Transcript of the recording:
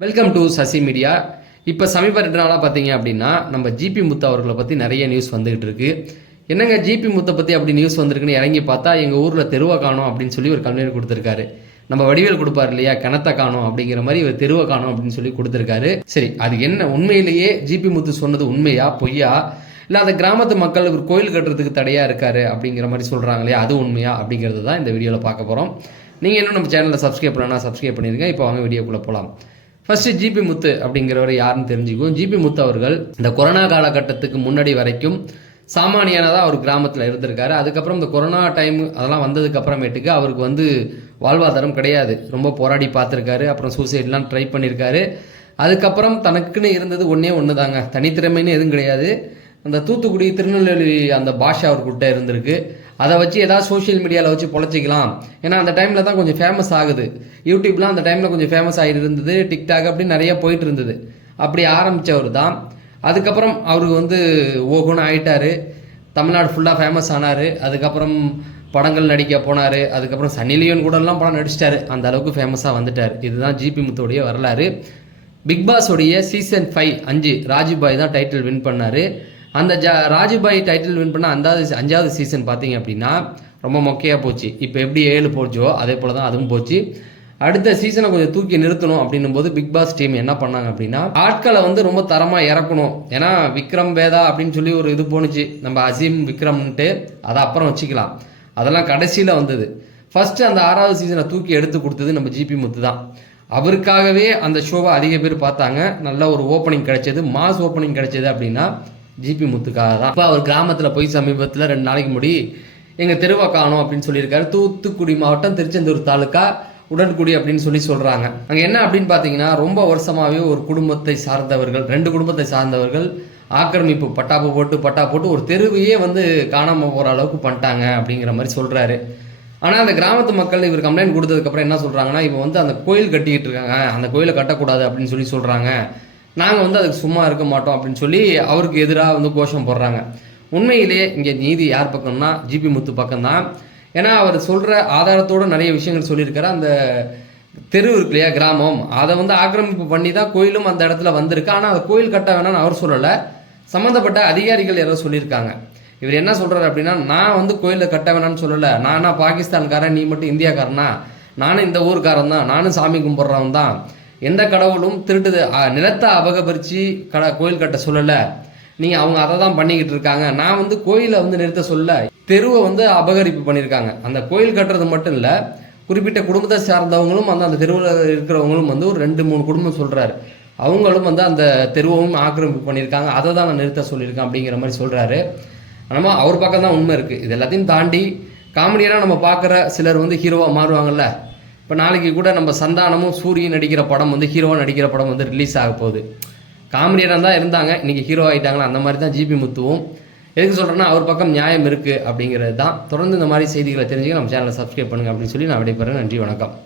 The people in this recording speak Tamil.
Welcome to Sasi media. இப்போ சமீப 2 நாளாக பார்த்தீங்க அப்படின்னா நம்ம ஜிபி முத்து அவர்களை பற்றி நிறைய நியூஸ் வந்துகிட்டு இருக்கு. என்னங்க ஜிபி முத்தை பற்றி அப்படி நியூஸ் வந்திருக்குன்னு இறங்கி பார்த்தா எங்கள் ஊரில் தெருவை காணும் அப்படின்னு சொல்லி ஒரு கம்ப்ளைண்ட் கொடுத்துருக்காரு. நம்ம வடிவேல் கொடுப்பார் இல்லையா, கிணத்த காணும் அப்படிங்கிற மாதிரி ஒரு தெருவை காணும் அப்படின்னு சொல்லி கொடுத்துருக்காரு. சரி, அது என்ன உண்மையிலேயே ஜிபி முத்து சொன்னது உண்மையா பொய்யா, இல்லை அந்த கிராமத்து மக்கள் ஒரு கோயில் கட்டுறதுக்கு தடையாக இருக்காரு அப்படிங்கிற மாதிரி சொல்கிறாங்களே அது உண்மையா அப்படிங்கிறது தான் இந்த வீடியோவில் பார்க்க போகிறோம். நீங்கள் இன்னும் நம்ம சேனலில் சப்ஸ்கிரைப் பண்ணலாம், சப்ஸ்கிரைப் பண்ணிடுங்க. இப்போ வாங்க வீடியோக்குள்ளே போகலாம். ஃபர்ஸ்ட் ஜிபி முத்து அப்படிங்கிறவர் யாருன்னு தெரிஞ்சுக்கும். ஜிபி முத்து அவர்கள் இந்த கொரோனா காலகட்டத்துக்கு முன்னாடி வரைக்கும் சாமானியனாக அவர் கிராமத்தில் இருந்திருக்காரு. அதுக்கப்புறம் இந்த கொரோனா டைம் அதெல்லாம் வந்ததுக்கு அப்புறமேட்டுக்கு அவருக்கு வாழ்வாதாரம் கிடையாது. ரொம்ப போராடி பார்த்துருக்காரு. அப்புறம் சூசைட்லாம் ட்ரை பண்ணியிருக்காரு. அதுக்கப்புறம் தனக்குன்னு இருந்தது ஒன்று தாங்க, தனித்திறமைன்னு எதுவும் கிடையாது. அந்த தூத்துக்குடி திருநெல்வேலி அந்த பாஷா அவர்கிட்ட இருந்திருக்கு. அதை வச்சு ஏதாவது சோஷியல் மீடியாவில் வச்சு பொழைச்சிக்கலாம். ஏன்னா அந்த டைமில் தான் கொஞ்சம் ஃபேமஸ் ஆகுது. யூடியூப்லாம் அந்த டைமில் கொஞ்சம் ஃபேமஸ் ஆகிட்டு இருந்தது. டிக்டாக் அப்படின்னு நிறைய போயிட்டு இருந்தது. அப்படி ஆரம்பித்தவர் தான். அதுக்கப்புறம் அவருக்கு ஓகோன்னு ஆகிட்டார். தமிழ்நாடு ஃபுல்லாக ஃபேமஸ் ஆனார். அதுக்கப்புறம் படங்கள் நடிக்க போனார். அதுக்கப்புறம் சன்னி லியோன் கூடலாம் படம் நடிச்சிட்டாரு. அந்த அளவுக்கு ஃபேமஸாக வந்துட்டார். இதுதான் ஜிபி முத்துடைய வரலாறு. பிக் பாஸோடைய சீசன் 5 ராஜுபாய் தான் டைட்டில் வின் பண்ணார். அந்த ராஜுபாய் டைட்டில் வின் பண்ண 5வது சீசன் பார்த்தீங்க அப்படின்னா ரொம்ப மொக்கையாக போச்சு. இப்போ எப்படி 7 போச்சோ அதே போல் தான் அதுவும் போச்சு. அடுத்த சீசனை கொஞ்சம் தூக்கி நிறுத்தணும் அப்படின்னும் போது பிக் பாஸ் டீம் என்ன பண்ணாங்க அப்படின்னா ஆட்களை ரொம்ப தரமாக இறக்கணும். ஏன்னா விக்ரம் வேதா அப்படின்னு சொல்லி ஒரு இது போணுச்சு, நம்ம அசீம் விக்ரம்ன்ட்டு, அதை அப்புறம் வச்சுக்கலாம். அதெல்லாம் கடைசியில் வந்தது. ஃபஸ்ட்டு அந்த 6வது சீசனை தூக்கி எடுத்து கொடுத்தது நம்ம ஜிபி முத்து தான். அவருக்காகவே அந்த ஷோவை அதிக பேர் பார்த்தாங்க. நல்ல ஒரு ஓப்பனிங் கிடைச்சது, மாஸ் ஓப்பனிங் கிடைச்சது அப்படின்னா ஜிபி முத்துக்காக தான். இப்போ அவர் கிராமத்தில் போய் சமீபத்தில் 2 நாளைக்கு முடி எங்கள் தெருவை காணும் அப்படின்னு சொல்லியிருக்காரு. தூத்துக்குடி மாவட்டம் திருச்செந்தூர் தாலுக்கா உடன்குடி அப்படின்னு சொல்கிறாங்க. அங்கே என்ன அப்படின்னு பார்த்தீங்கன்னா ரொம்ப வருஷமாகவே ஒரு குடும்பத்தை சார்ந்தவர்கள் 2 குடும்பத்தை சார்ந்தவர்கள் ஆக்கிரமிப்பு பட்டா போட்டு ஒரு தெருவையே காணாமல் போகிற அளவுக்கு பண்ணிட்டாங்க அப்படிங்கிற மாதிரி சொல்கிறாரு. ஆனால் அந்த கிராமத்து மக்கள் இவர் கம்ப்ளைண்ட் கொடுத்ததுக்கப்புறம் என்ன சொல்கிறாங்கன்னா இவன் அந்த கோயில் கட்டிக்கிட்டு இருக்காங்க, அந்த கோயிலை கட்டக்கூடாது அப்படின்னு சொல்கிறாங்க. நாங்கள் அதுக்கு சும்மா இருக்க மாட்டோம் அப்படின்னு சொல்லி அவருக்கு எதிராக கோஷம் போடுறாங்க. உண்மையிலேயே இங்கே நீதி யார் பக்கம்னா ஜிபி முத்து பக்கம்தான். ஏன்னா அவர் சொல்கிற ஆதாரத்தோடு நிறைய விஷயங்கள் சொல்லியிருக்காரு. அந்த தெரு இருக்கு இல்லையா, கிராமம், அதை ஆக்கிரமிப்பு பண்ணி தான் கோயிலும் அந்த இடத்துல வந்திருக்கு. ஆனால் அந்த கோயில் கட்ட வேணாம்னு அவர் சொல்லலை, சம்மந்தப்பட்ட அதிகாரிகள் யாரோ சொல்லியிருக்காங்க. இவர் என்ன சொல்கிறார் அப்படின்னா நான் கோயிலில் கட்ட வேணாம்னு சொல்லலை, நானா பாகிஸ்தான்காரன், நீ மட்டும் இந்தியாக்காரனா, நானும் இந்த ஊருக்காரன் தான், நானும் சாமி கும்பிட்றவன் தான், எந்த கடவுளும் திருட்டு நிலத்தை அபகரித்து கோயில் கட்ட சொல்லலை, நீங்கள் அவங்க அதை தான் பண்ணிக்கிட்டு இருக்காங்க. நான் கோயிலை நிறுத்த சொல்ல, தெருவை அபகரிப்பு பண்ணியிருக்காங்க. அந்த கோயில் கட்டுறது மட்டும் இல்லை, குறிப்பிட்ட குடும்பத்தை சார்ந்தவங்களும் அந்த தெருவில் இருக்கிறவங்களும் ஒரு 2-3 குடும்பம் சொல்கிறாரு, அவங்களும் அந்த தெருவும் ஆக்கிரமிப்பு பண்ணியிருக்காங்க, அதை தான் நான் நிறுத்த சொல்லியிருக்கேன் அப்படிங்கிற மாதிரி சொல்கிறாரு. ஆனால் அவர் பக்கம் தான் உண்மை இருக்குது. இது எல்லாத்தையும் தாண்டி காமெடியெல்லாம் நம்ம பார்க்குற சிலர் ஹீரோவாக மாறுவாங்கல்ல. இப்போ நாளைக்கு கூட நம்ம சந்தானமும் சூரியன் நடிக்கிற படம் ஹீரோவாக நடிக்கிற படம் ரிலீஸ் ஆக போகுது. காமெடியனாக தான் இருந்தாங்க, இன்றைக்கி ஹீரோ ஆகிட்டாங்களா, அந்த மாதிரி தான் ஜிபி முத்துவும். எதுக்கு சொல்கிறேன்னா அவர் பக்கம் நியாயம் இருக்குது அப்படிங்கிறது தான். தொடர்ந்து இந்த மாதிரி செய்திகளை தெரிஞ்சுக்க நம்ம சேனலை சப்ஸ்கிரைப் பண்ணுங்கள் அப்படின்னு சொல்லி நான் விடைபெறேன். நன்றி, வணக்கம்.